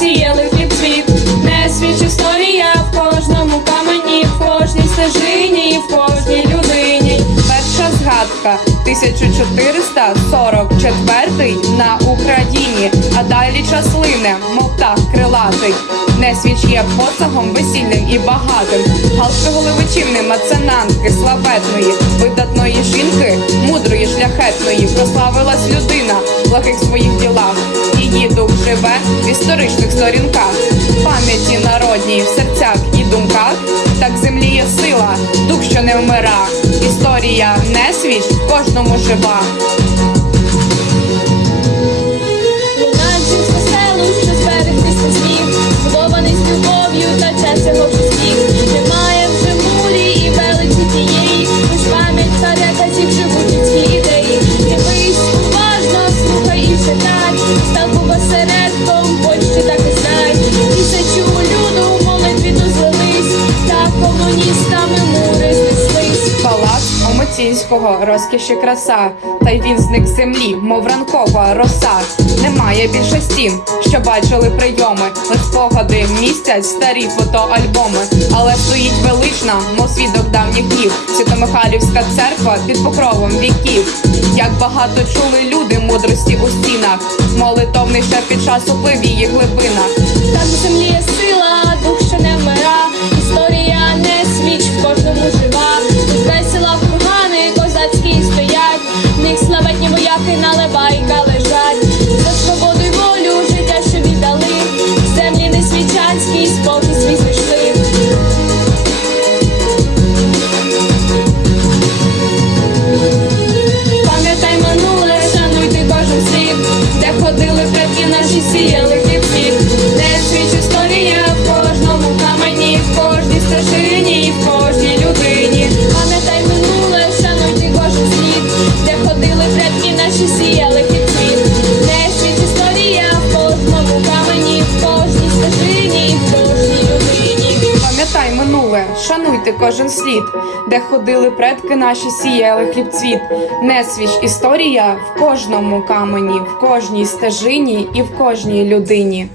сіяли хліб світ. Не свіч історія в кожному камені, в кожній стежині, в кожній людині. Перша згадка 1444 на Україні, а далі час лине, мов птах крилатий. Несвіч є посагом весільним і багатим. Галки головичівни, маценанки, славетної, видатної жінки, мудрої, шляхетної, прославилась людина в благих своїх ділах. Її дух живе в історичних сторінках, пам'яті народній в серцях і думках. Так в землі є сила, дух, що не вмира. Історія не свіч, кожному жива. Живуть людські ідеї. Дивись уважно, слухай і читай, став бомбочки, так і знай. Тисячу люду молитві дозвелись, та комуністами. Палац Омоцінського, розкіші краса, та й він зник з землі, мов ранкова роса. Немає більше стін, що бачили прийоми, лиш спогади містять старі фотоальбоми. Але стоїть велична, мов свідок давніх днів, Святомихайлівська церква під покровом віків. Як багато чули люди мудрості у стінах, молитовний ще під час уплив її глибинах. Там землі минуле, шануйте кожен слід, де ходили предки наші сіяли хлібцвіт. Несвіч історія в кожному камені, в кожній стежині і в кожній людині.